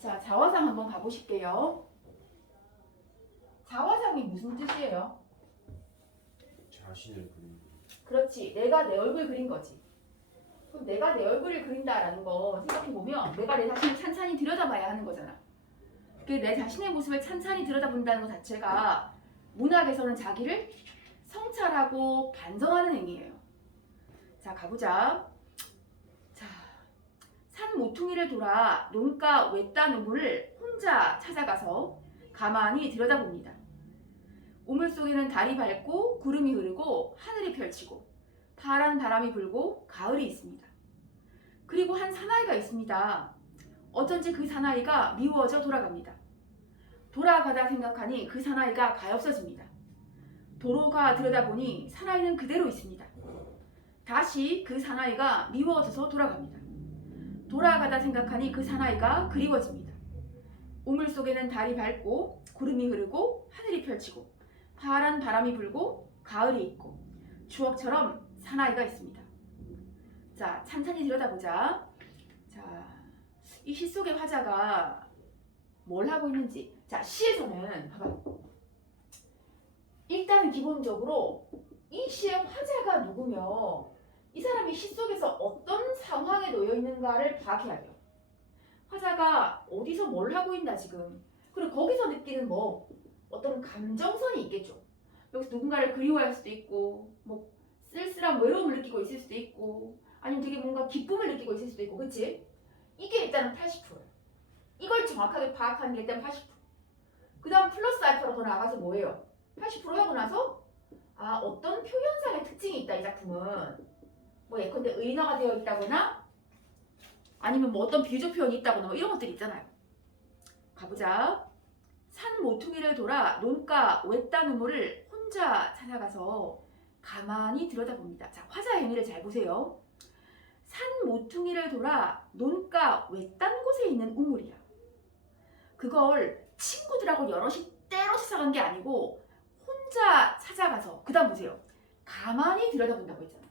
자, 자화상 한번 가보실게요. 자화상이 무슨 뜻이에요? 자신을 그리는 그렇지, 내가 내 얼굴 그린 거지. 그럼 내가 내 얼굴을 그린다라는 거 생각해보면 내가 내 자신을 찬찬히 들여다봐야 하는 거잖아. 내 자신의 모습을 찬찬히 들여다본다는 것 자체가 문학에서는 자기를 성찰하고 반성하는 행위예요. 자, 가보자. 자, 산 모퉁이를 돌아 논가 외딴 우물을 혼자 찾아가서 가만히 들여다봅니다. 우물 속에는 달이 밝고 구름이 흐르고 하늘이 펼치고 파란 바람이 불고 가을이 있습니다. 그리고 한 사나이가 있습니다. 어쩐지 그 사나이가 미워져 돌아갑니다. 돌아가다 생각하니 그 사나이가 가엾어집니다. 도로가 들여다보니 사나이는 그대로 있습니다. 다시 그 사나이가 미워져서 돌아갑니다. 돌아가다 생각하니 그 사나이가 그리워집니다. 우물 속에는 달이 밝고 구름이 흐르고 하늘이 펼치고 파란 바람이 불고 가을이 있고 추억처럼 사나이가 있습니다. 자, 찬찬히 들여다보자. 자, 이 시 속의 화자가 뭘 하고 있는지. 자, 시에서는 봐봐. 일단은 기본적으로 이 시의 화자가 누구며 이 사람이 시 속에서 어떤 상황에 놓여 있는가를 파악해야 돼요. 화자가 어디서 뭘 하고 있나 지금. 그리고 거기서 느끼는 뭐 어떤 감정선이 있겠죠. 여기서 누군가를 그리워할 수도 있고 뭐 쓸쓸한 외로움을 느끼고 있을 수도 있고 아니면 되게 뭔가 기쁨을 느끼고 있을 수도 있고, 그치? 이게 일단은 80%예요. 이걸 정확하게 파악하는 게 일단 80%. 그 다음 플러스 알파로 더 나아가서 뭐예요? 80% 하고 나서 어떤 표현상의 특징이 있다 이 작품은. 뭐 예컨대 의인화가 되어 있다거나 아니면 뭐 어떤 비유적 표현이 있다거나 뭐 이런 것들이 있잖아요. 가보자. 산 모퉁이를 돌아 논가 외딴 우물을 혼자 찾아가서 가만히 들여다봅니다. 자, 화자의 행위를 잘 보세요. 산 모퉁이를 돌아 논가 외딴 곳에 있는 우물이야. 그걸 친구들하고 여럿이 때로 찾아간 게 아니고 혼자 찾아가서, 그 다음 보세요. 가만히 들여다본다고 했잖아.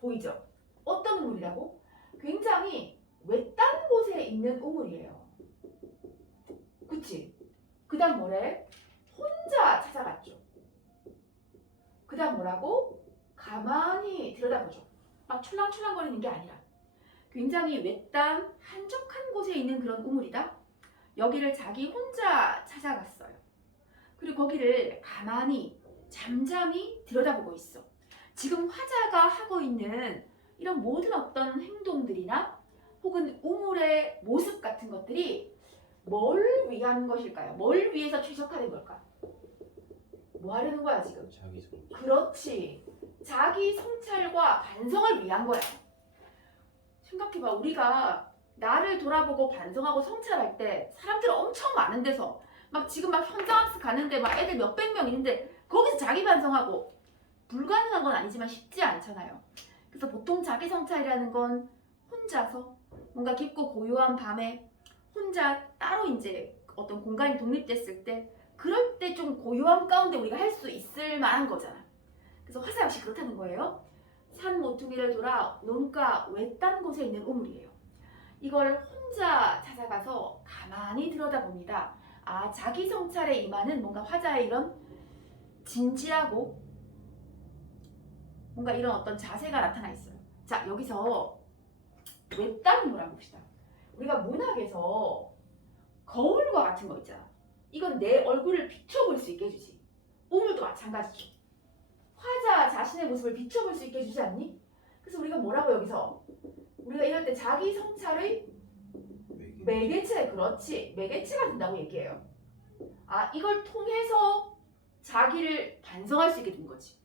보이죠? 어떤 우물이라고? 굉장히 외딴 곳에 있는 우물이에요. 그치? 그 다음 뭐래? 혼자 찾아갔죠. 그 다음 뭐라고? 가만히 들여다보죠. 막 출랑출랑거리는 게 아니라 굉장히 외딴 한적한 곳에 있는 그런 우물이다. 여기를 자기 혼자 찾아갔어요. 그리고 거기를 가만히 잠잠히 들여다보고 있어. 지금 화자가 하고 있는 이런 모든 어떤 행동들이나 혹은 우물의 모습 같은 것들이 뭘 위한 것일까요? 뭘 위해서 최적화된 걸까? 뭐 하려는 거야 지금? 자기 성찰. 그렇지. 자기 성찰과 반성을 위한 거야. 생각해봐. 우리가 나를 돌아보고 반성하고 성찰할 때 사람들 엄청 많은 데서 막 지금 막 현장학습 가는데 막 애들 몇백 명 있는데 거기서 자기 반성하고 불가능한 건 아니지만 쉽지 않잖아요. 그래서 보통 자기 성찰이라는 건 혼자서 뭔가 깊고 고요한 밤에 혼자 따로 이제 어떤 공간이 독립됐을 때 그럴 때 좀 고요함 가운데 우리가 할 수 있을 만한 거잖아. 그래서 화사 역시 그렇다는 거예요. 산 모퉁이를 돌아 논가 외딴 곳에 있는 우물이에요. 이걸 혼자 찾아가서 가만히 들여다봅니다. 자기 성찰에 임하는 뭔가 화자의 이런 진지하고 뭔가 이런 어떤 자세가 나타나 있어요. 자, 여기서 외딴 우물 한번 봅시다. 우리가 문학에서 거울과 같은 거 있잖아. 이건 내 얼굴을 비춰볼 수 있게 해주지. 우물도 마찬가지죠. 화자 자신의 모습을 비춰볼 수 있게 해주지 않니? 그래서 우리가 뭐라고 여기서 우리가 이럴 때 자기 성찰의 매개체, 그렇지, 매개체가 된다고 얘기해요. 이걸 통해서 자기를 반성할 수 있게 된 거지.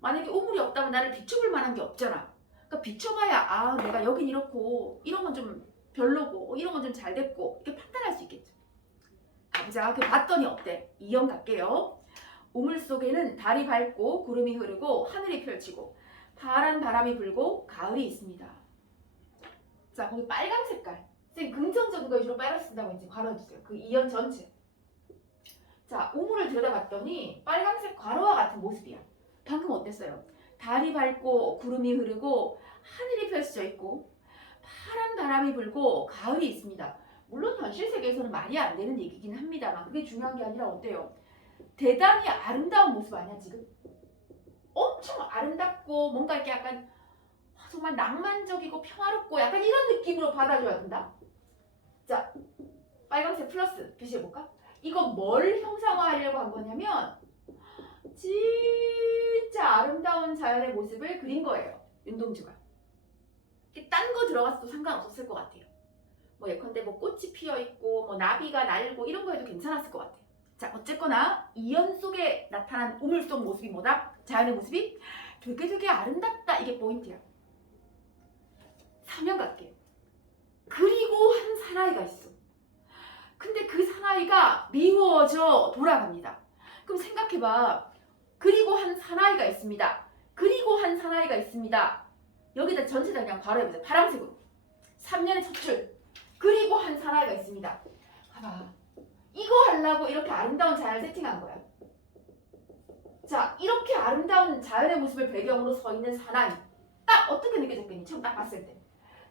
만약에 우물이 없다면 나를 비춰볼 만한 게 없잖아. 그러니까 비춰봐야 내가 여긴 이렇고 이런 건 좀 별로고 이런 건 좀 잘 됐고 이렇게 판단할 수 있겠죠. 가보자. 그 봤더니 어때? 2형 갈게요. 우물 속에는 달이 밝고 구름이 흐르고 하늘이 펼치고 파란 바람이 불고 가을이 있습니다. 자, 거기 빨간 색깔. 선생님 긍정적인 거 위주로 빨간 쓴다고 했지. 괄호해주세요. 그 2형 전체. 자, 우물을 들여다봤더니 빨간색 괄호와 같은 모습이야. 방금 어땠어요? 달이 밝고 구름이 흐르고 하늘이 펼쳐져 있고 파란 바람이 불고 가을이 있습니다. 물론 현실 세계에서는 말이 안 되는 얘기긴 합니다만 그게 중요한 게 아니라 어때요? 대단히 아름다운 모습 아니야 지금? 엄청 아름답고 뭔가 이렇게 약간 정말 낭만적이고 평화롭고 약간 이런 느낌으로 받아줘야 된다. 자, 빨간색 플러스 표시해볼까? 이거 뭘 형상화하려고 한 거냐면 진짜 아름다운 자연의 모습을 그린 거예요. 윤동주가. 딴 거 들어갔어도 상관없었을 것 같아요. 뭐 예컨대 뭐 꽃이 피어있고 뭐 나비가 날고 이런 거 해도 괜찮았을 것 같아요. 자, 어쨌거나 이연 속에 나타난 우물 속 모습이 뭐다? 자연의 모습이 되게 아름답다. 이게 포인트야. 사면 갈게요. 그리고 한 사나이가 있어. 근데 그 사나이가 미워져 돌아갑니다. 그럼 생각해봐. 그리고 한 사나이가 있습니다. 그리고 한 사나이가 있습니다. 여기다 전체 다 그냥 바로 해보자. 파란색으로. 3년의 첫 줄. 그리고 한 사나이가 있습니다. 봐봐. 이거 하려고 이렇게 아름다운 자연을 세팅한 거야. 자, 이렇게 아름다운 자연의 모습을 배경으로 서 있는 사나이. 딱 어떻게 느껴졌겠니? 처음 딱 봤을 때.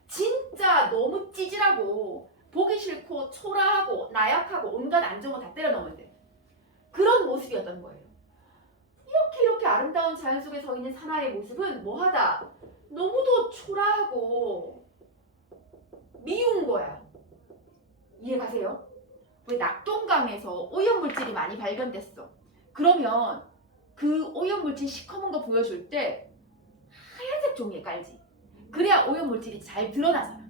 진짜 너무 찌질하고 보기 싫고 초라하고 나약하고 온갖 안 좋은 거 다 때려 넣으면 그런 모습이었던 거예요. 이렇게 아름다운 자연 속에 서 있는 사나이의 모습은 뭐하다? 너무도 초라하고 미운 거야. 이해가세요? 왜 낙동강에서 오염물질이 많이 발견됐어. 그러면 그 오염물질 시커먼 거 보여줄 때 하얀색 종이에 깔지. 그래야 오염물질이 잘 드러나잖아.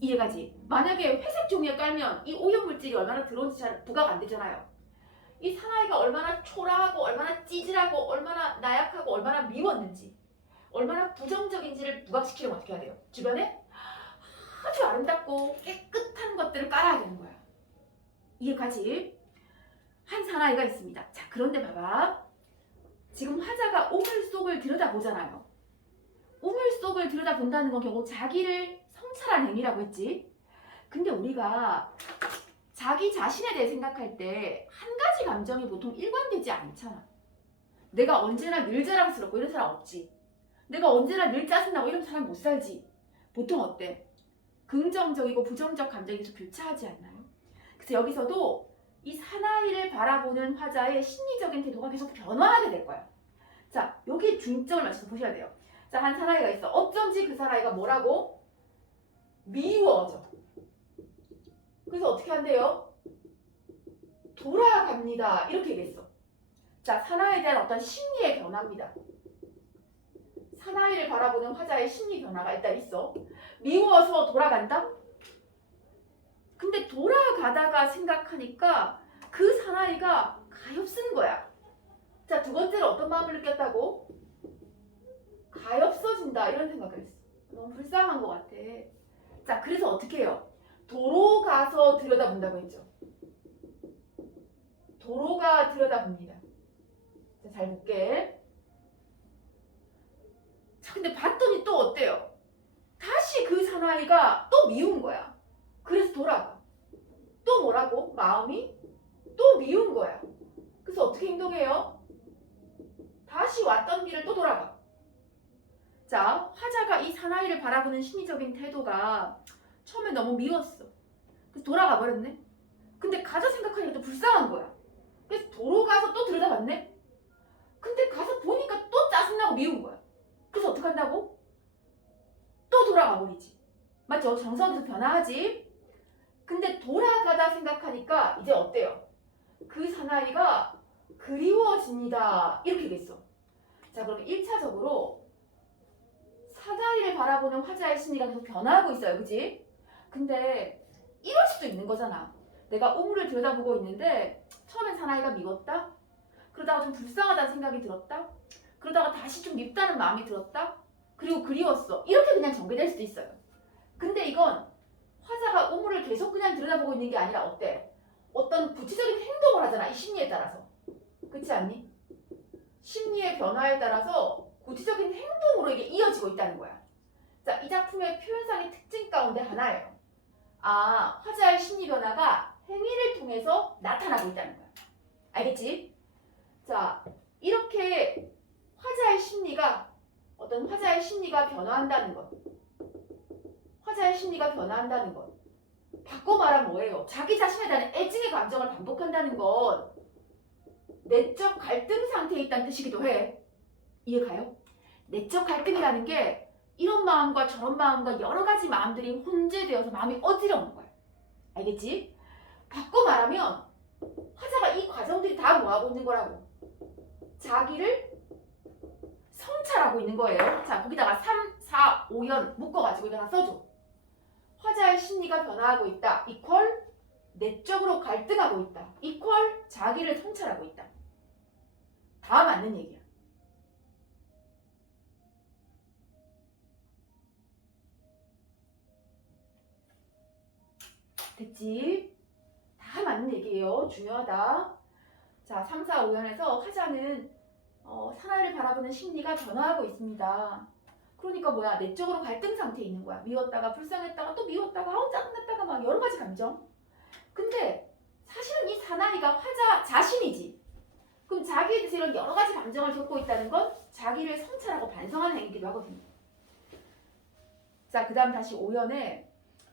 이해가지? 만약에 회색 종이에 깔면 이 오염물질이 얼마나 들어온지 잘 부각 안 되잖아요. 이 사나이가 얼마나 초라하고 얼마나 찌질하고 얼마나 나약하고 얼마나 미웠는지 얼마나 부정적인지를 부각시키려면 어떻게 해야 돼요? 주변에 아주 아름답고 깨끗한 것들을 깔아야 되는 거야. 이해가지? 한 사나이가 있습니다. 자, 그런데 봐봐. 지금 화자가 우물 속을 들여다보잖아요. 우물 속을 들여다본다는 건 결국 자기를 성찰한 행위라고 했지. 근데 우리가 자기 자신에 대해 생각할 때 한 가지 감정이 보통 일관되지 않잖아. 내가 언제나 늘 자랑스럽고 이런 사람 없지. 내가 언제나 늘 짜증나고 이런 사람 못 살지. 보통 어때? 긍정적이고 부정적 감정이 계속 교차하지 않나요? 그래서 여기서도 이 사나이를 바라보는 화자의 심리적인 태도가 계속 변화하게 될 거야. 자, 여기 중점을 맞춰서 보셔야 돼요. 자, 한 사나이가 있어. 어쩐지 그 사나이가 뭐라고? 미워져. 그래서 어떻게 한대요? 돌아갑니다. 이렇게 얘기했어. 자, 사나이에 대한 어떤 심리의 변화입니다. 사나이를 바라보는 화자의 심리 변화가 일단 있어. 미워서 돌아간다? 근데 돌아가다가 생각하니까 그 사나이가 가엾은 거야. 자, 두 번째로 어떤 마음을 느꼈다고? 가엾어진다 이런 생각을 했어. 너무 불쌍한 것 같아. 자, 그래서 어떻게 해요? 도로 가서 들여다본다고 했죠. 도로가 들여다봅니다. 자, 잘 볼게. 자, 근데 봤더니 또 어때요? 다시 그 사나이가 또 미운 거야. 그래서 돌아가. 또 뭐라고? 마음이 또 미운 거야. 그래서 어떻게 행동해요? 다시 왔던 길을 또 돌아가. 자, 화자가 이 사나이를 바라보는 심리적인 태도가 처음에 너무 미웠어. 그래서 돌아가 버렸네. 근데 가자 생각하니까 또 불쌍한 거야. 그래서 도로 가서 또 들여다봤네. 근데 가서 보니까 또 짜증나고 미운 거야. 그래서 어떻게 한다고? 또 돌아가 버리지. 맞죠? 정서에서 변화하지. 근데 돌아가다 생각하니까 이제 어때요? 그 사나이가 그리워집니다. 이렇게 얘기했어. 자, 그럼 1차적으로 사나이를 바라보는 화자의 심리가 계속 변화하고 있어요. 그치? 근데 이럴 수도 있는 거잖아. 내가 우물을 들여다보고 있는데 처음엔 사나이가 미웠다? 그러다가 좀 불쌍하다는 생각이 들었다? 그러다가 다시 좀 밉다는 마음이 들었다? 그리고 그리웠어. 이렇게 그냥 전개될 수도 있어요. 근데 이건 화자가 우물을 계속 그냥 들여다보고 있는 게 아니라 어때? 어떤 구체적인 행동을 하잖아. 이 심리에 따라서. 그렇지 않니? 심리의 변화에 따라서 구체적인 행동으로 이게 이어지고 있다는 거야. 자, 이 작품의 표현상의 특징 가운데 하나예요. 아, 화자의 심리 변화가 행위를 통해서 나타나고 있다는 거야. 알겠지? 자, 이렇게 화자의 심리가 어떤 화자의 심리가 변화한다는 것, 화자의 심리가 변화한다는 것, 바꿔 말하면 뭐예요? 자기 자신에 대한 애증의 감정을 반복한다는 건 내적 갈등 상태에 있다는 뜻이기도 해. 이해가요? 내적 갈등이라는 게 이런 마음과 저런 마음과 여러 가지 마음들이 혼재되어서 마음이 어지러운 거야. 알겠지? 바꿔 말하면 화자가 이 과정들이 다 뭐하고 있는 거라고? 자기를 성찰하고 있는 거예요. 자, 거기다가 3, 4, 5연 묶어가지고 이거 다 써줘. 화자의 심리가 변화하고 있다. 이퀄 내적으로 갈등하고 있다. 이퀄 자기를 성찰하고 있다. 다 맞는 얘기야. 됐지? 다 맞는 얘기예요. 중요하다. 자, 3, 4, 5연에서 화자는 사나이를 바라보는 심리가 변화하고 있습니다. 그러니까 뭐야? 내적으로 갈등 상태에 있는 거야. 미웠다가 불쌍했다가 또 미웠다가 짜증났다가 막 여러 가지 감정. 근데 사실은 이 사나이가 화자 자신이지. 그럼 자기에 대해서 이런 여러 가지 감정을 겪고 있다는 건 자기를 성찰하고 반성하는 행위이기도 하거든요. 자, 그 다음 다시 5연에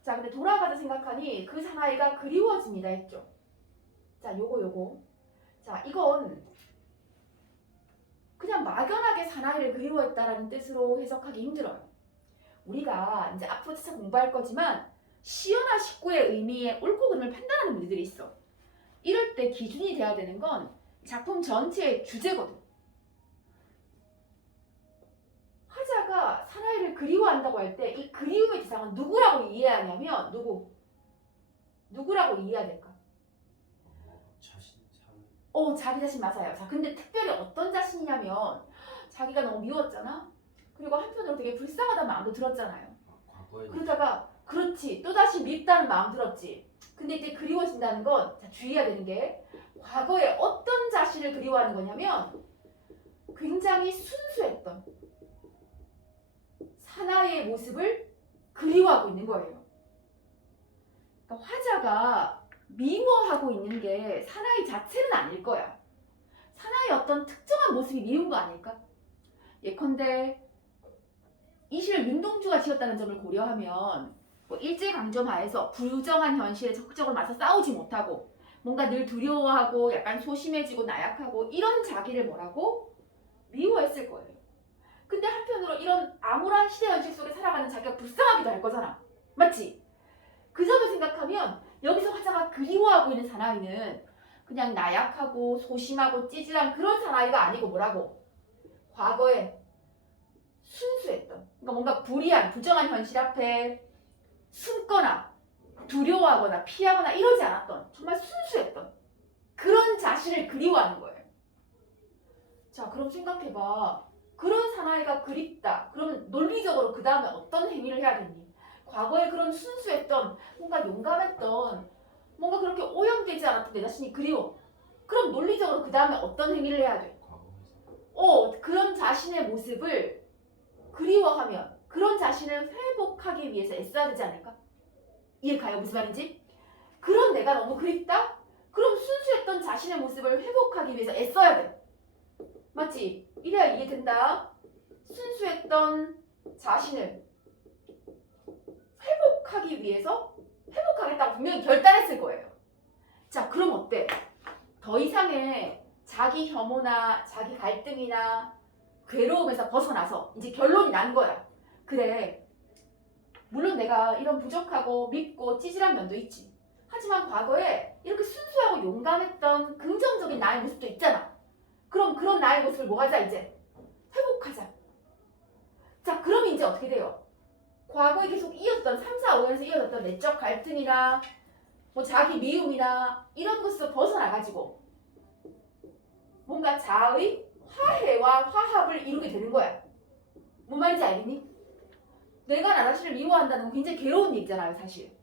자, 근데 돌아가서 생각하니 그 사나이가 그리워집니다 했죠. 자, 요거. 자, 이건 그냥 막연하게 사나이를 그리워했다라는 뜻으로 해석하기 힘들어요. 우리가 이제 앞으로 차차 공부할 거지만 시어나 식구의 의미에 옳고 그름을 판단하는 문제들이 있어. 이럴 때 기준이 돼야 되는 건 작품 전체의 주제거든. 화자가 사나이를 그리워한다고 할 때 이 그리움의 대상은 누구라고 이해하냐면 누구라고 이해해야 될까? 자신, 자기 자신 맞아요. 자, 근데 특별히 어떤 자신이냐면 자기가 너무 미웠잖아. 그리고 한편으로 되게 불쌍하다는 마음도 들었잖아요. 과거에 그러다가 그렇지 또다시 밉다는 마음 들었지. 근데 이때 그리워진다는 건 자, 주의해야 되는 게 과거에 어떤 자신을 그리워하는 거냐면 굉장히 순수했던 사나이의 모습을 그리워하고 있는 거예요. 그러니까 화자가 미워하고 있는 게 사나이 자체는 아닐 거야. 사나이의 어떤 특정한 모습이 미운 거 아닐까? 예컨대 이 시를 윤동주가 지었다는 점을 고려하면 뭐 일제강점하에서 불정한 현실에 적극적으로 맞서 싸우지 못하고 뭔가 늘 두려워하고 약간 소심해지고 나약하고 이런 자기를 뭐라고? 미워했을 거예요. 근데 한편으로 이런 암울한 시대 현실 속에 살아가는 자기가 불쌍하기도 할 거잖아. 맞지? 그 점을 생각하면 여기서 화자가 그리워하고 있는 사나이는 그냥 나약하고 소심하고 찌질한 그런 사나이가 아니고 뭐라고? 과거에 순수했던, 그러니까 뭔가 불의한, 부정한 현실 앞에 숨거나 두려워하거나 피하거나 이러지 않았던 정말 순수했던 그런 자신을 그리워하는 거예요. 자, 그럼 생각해봐. 그런 사나이가 그립다. 그럼 논리적으로 그 다음에 어떤 행위를 해야겠니? 과거에 그런 순수했던, 뭔가 용감했던, 뭔가 그렇게 오염되지 않았던 내 자신이 그리워. 그럼 논리적으로 그 다음에 어떤 행위를 해야 돼? 그런 자신의 모습을 그리워하면 그런 자신을 회복하기 위해서 애써야 되지 않을까? 이해가요? 무슨 말인지? 그런 내가 너무 그립다? 그럼 순수했던 자신의 모습을 회복하기 위해서 애써야 돼. 맞지? 이래야 이해된다. 순수했던 자신을 회복하기 위해서 회복하겠다고 분명히 결단했을 거예요. 자, 그럼 어때? 더 이상의 자기 혐오나 자기 갈등이나 괴로움에서 벗어나서 이제 결론이 난 거야. 그래, 물론 내가 이런 부족하고 밉고 찌질한 면도 있지. 하지만 과거에 이렇게 순수하고 용감했던 긍정적인 나의 모습도 있잖아. 그럼 그런 나의 모습을 뭐 하자 이제? 회복하자. 자, 그럼 이제 어떻게 돼요? 과거에 계속 이어졌던 3, 4, 5에서 이어졌던 내적 갈등이나 뭐 자기 미움이나 이런 것에서 벗어나가지고 뭔가 자아의 화해와 화합을 이루게 되는 거야. 뭔 말인지 알겠니? 내가 나 자신을 미워한다는 건 굉장히 괴로운 얘기잖아요, 사실.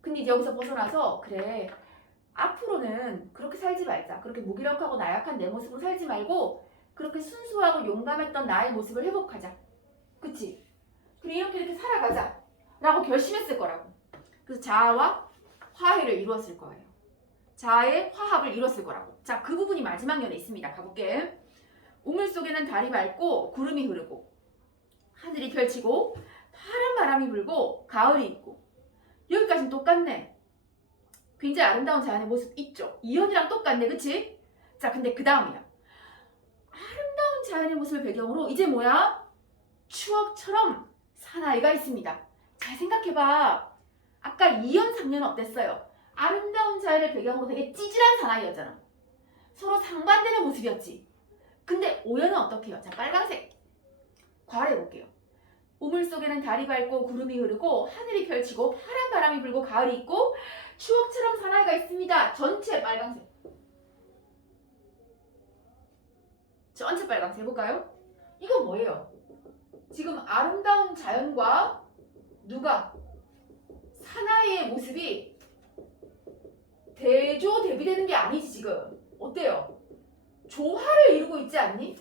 근데 이제 여기서 벗어나서 그래, 앞으로는 그렇게 살지 말자. 그렇게 무기력하고 나약한 내 모습으로 살지 말고 그렇게 순수하고 용감했던 나의 모습을 회복하자. 그치? 그리고 이렇게 살아가자 라고 결심했을 거라고. 그래서 자아와 화해를 이루었을 거예요. 자아의 화합을 이뤘을 거라고. 자, 그 부분이 마지막 연에 있습니다. 가볼게. 우물 속에는 달이 맑고 구름이 흐르고 하늘이 펼치고 파란 바람이 불고 가을이 있고 여기까지는 똑같네. 굉장히 아름다운 자연의 모습 있죠. 이현이랑 똑같네, 그치? 자, 근데 그 다음이야. 아름다운 자연의 모습을 배경으로 이제 뭐야? 추억처럼 사나이가 있습니다. 잘 생각해봐. 아까 이현 상녀는 어땠어요? 아름다운 자연을 배경으로 되게 찌질한 사나이였잖아. 서로 상반되는 모습이었지. 근데 오연은 어떻게 해요? 자, 빨간색 과열해볼게요. 우물 속에는 달이 밝고 구름이 흐르고 하늘이 펼치고 파란 바람이 불고 가을이 있고 추억처럼 사나이가 있습니다. 전체 빨간색. 전체 빨간색 해볼까요? 이건 뭐예요? 지금 아름다운 자연과 누가? 사나이의 모습이 대조 대비되는 게 아니지 지금. 어때요? 조화를 이루고 있지 않니?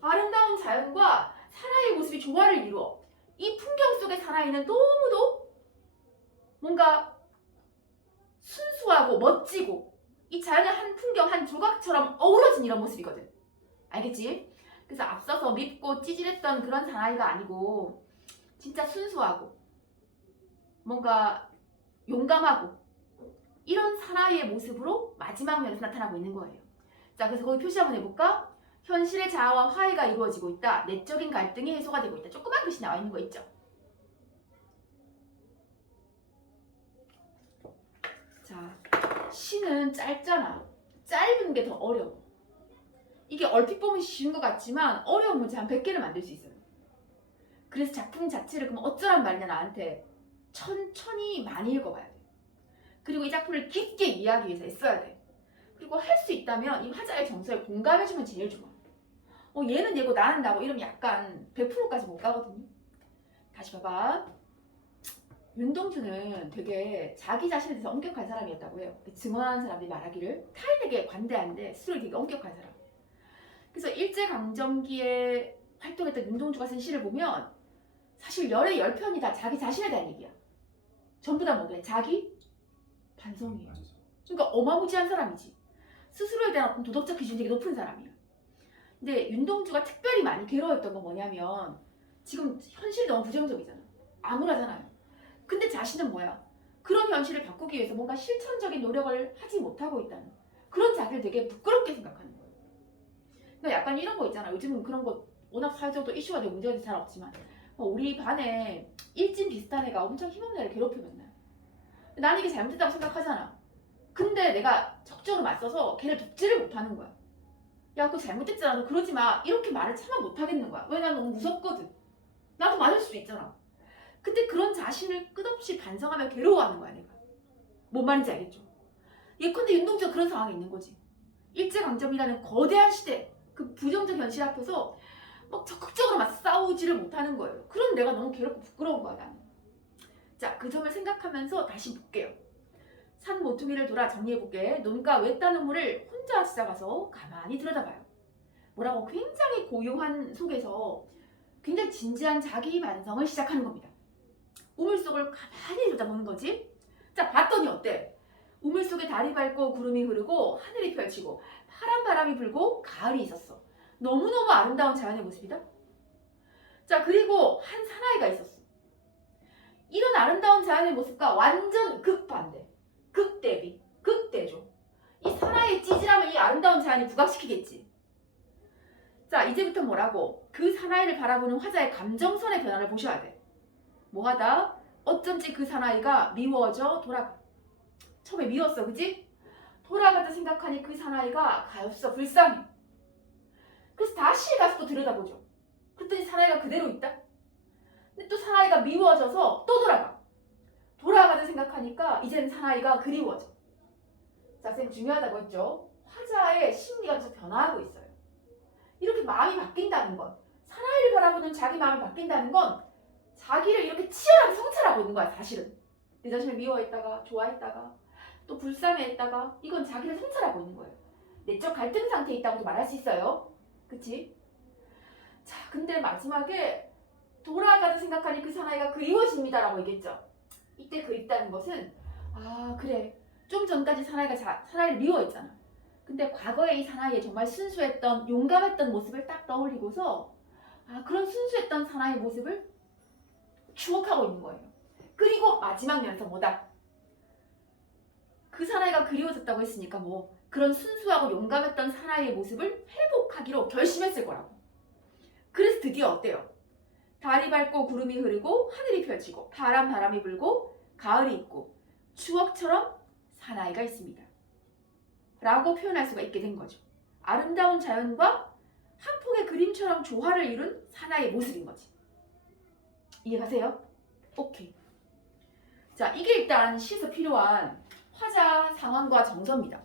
아름다운 자연과 사나이의 모습이 조화를 이루어. 이 풍경 속의 사나이는 너무도 뭔가 순수하고 멋지고 이 자연의 한 풍경, 한 조각처럼 어우러진 이런 모습이거든. 알겠지? 그래서 앞서서 밉고 찌질했던 그런 사나이가 아니고 진짜 순수하고 뭔가 용감하고 이런 사나이의 모습으로 마지막 면에서 나타나고 있는 거예요. 자, 그래서 거기 표시 한번 해볼까? 현실의 자아와 화해가 이루어지고 있다. 내적인 갈등이 해소가 되고 있다. 조그만 글씨 나와 있는 거 있죠? 자, 시는 짧잖아. 짧은 게 더 어려워. 이게 얼핏 보면 쉬운 것 같지만 어려운 문제 한 100개를 만들 수 있어요. 그래서 작품 자체를 그럼 어쩌란 말이냐 나한테 천천히 많이 읽어봐야 돼. 그리고 이 작품을 깊게 이해하기 위해서 애써야 돼. 그리고 할 수 있다면 이 화자의 정서에 공감해주면 제일 좋아. 얘는 얘고 나는 나고 이러면 약간 100%까지 못 가거든요. 다시 봐봐. 윤동주는 되게 자기 자신에 대해서 엄격한 사람이었다고 해요. 증언하는 사람들이 말하기를 타인에게 관대한데 스스로 되게 엄격한 사람. 그래서 일제강점기에 활동했던 윤동주가 쓴 시를 보면 사실 열의 10편이 다 자기 자신에 대한 얘기야. 전부 다 뭐래? 자기 반성이에요. 그러니까 어마무지한 사람이지. 스스로에 대한 어떤 도덕적 기준이 되게 높은 사람이야. 근데 윤동주가 특별히 많이 괴로웠던 건 뭐냐면 지금 현실이 너무 부정적이잖아. 암울하잖아요. 근데 자신은 뭐야? 그런 현실을 바꾸기 위해서 뭔가 실천적인 노력을 하지 못하고 있다는 그런 자기를 되게 부끄럽게 생각하는 거예요. 그러니까 약간 이런 거 있잖아. 요즘은 그런 거 워낙 사회적으로 이슈가 되고 문제가 잘 없지만 우리 반에 일진 비슷한 애가 엄청 힘없는 애를 괴롭혀 맨날. 나는 이게 잘못됐다고 생각하잖아. 근데 내가 적극적으로 맞서서 걔를 돕지를 못하는 거야. 야, 그거 잘못됐잖아. 너 그러지 마. 이렇게 말을 차마 못하겠는 거야. 왜? 난 너무 무섭거든. 나도 맞을 수도 있잖아. 근데 그런 자신을 끝없이 반성하며 괴로워하는 거야, 내가. 뭔 말인지 알겠죠? 예컨대 윤동주가 그런 상황에 있는 거지. 일제강점기라는 거대한 시대, 그 부정적 현실 앞에서 막 적극적으로 막 싸우지를 못하는 거예요. 그런 내가 너무 괴롭고 부끄러운 거야, 나는. 자, 그 점을 생각하면서 다시 볼게요. 산 모퉁이를 돌아 정리해볼게. 논가 외딴 우물을 혼자 찾아가서 가만히 들여다봐요. 뭐라고? 굉장히 고요한 속에서 굉장히 진지한 자기 반성을 시작하는 겁니다. 우물 속을 가만히 들여다보는 거지. 자, 봤더니 어때? 우물 속에 달이 밝고 구름이 흐르고 하늘이 펼치고 파란 바람이 불고 가을이 있었어. 너무너무 아름다운 자연의 모습이다. 자, 그리고 한 사나이가 있었어. 이런 아름다운 자연의 모습과 완전 극반대, 극대비, 극대조. 이 사나이의 찌질함을 이 아름다운 자연이 부각시키겠지. 자, 이제부터 뭐라고? 그 사나이를 바라보는 화자의 감정선의 변화를 보셔야 돼. 뭐하다? 어쩐지 그 사나이가 미워져 돌아가. 처음에 미웠어, 그지? 돌아가다 생각하니 그 사나이가 가엾어 불쌍해. 그래서 다시 가서 또 들여다보죠. 그랬더니 사나이가 그대로 있다. 근데 또 사나이가 미워져서 또 돌아가. 돌아가다 생각하니까 이제는 사나이가 그리워져. 자, 선생님 중요하다고 했죠. 화자의 심리가 계속 변화하고 있어요. 이렇게 마음이 바뀐다는 건, 사나이를 바라보는 자기 마음이 바뀐다는 건 자기를 이렇게 치열하게 성찰하고 있는 거야, 사실은. 내 자신을 미워했다가 좋아했다가 또 불쌍해했다가 이건 자기를 성찰하고 있는 거예요. 내적 갈등 상태에 있다고도 말할 수 있어요. 그치? 자, 근데 마지막에 돌아가다 생각하니 그 사나이가 그리워집니다 라고 얘기했죠. 이때 그립다는 것은 그래, 좀 전까지 사나이를 미워했잖아. 근데 과거에 이 사나이의 정말 순수했던 용감했던 모습을 딱 떠올리고서 그런 순수했던 사나이의 모습을 추억하고 있는 거예요. 그리고 마지막 연서 뭐다? 그 사나이가 그리워졌다고 했으니까 뭐 그런 순수하고 용감했던 사나이의 모습을 회복하기로 결심했을 거라고. 그래서 드디어 어때요? 달이 밝고 구름이 흐르고 하늘이 펼치고 바람이 불고 가을이 있고 추억처럼 사나이가 있습니다. 라고 표현할 수가 있게 된 거죠. 아름다운 자연과 한 폭의 그림처럼 조화를 이룬 사나이의 모습인 거지. 이해가세요? 오케이. 자, 이게 일단 시에서 필요한 화자 상황과 정서입니다.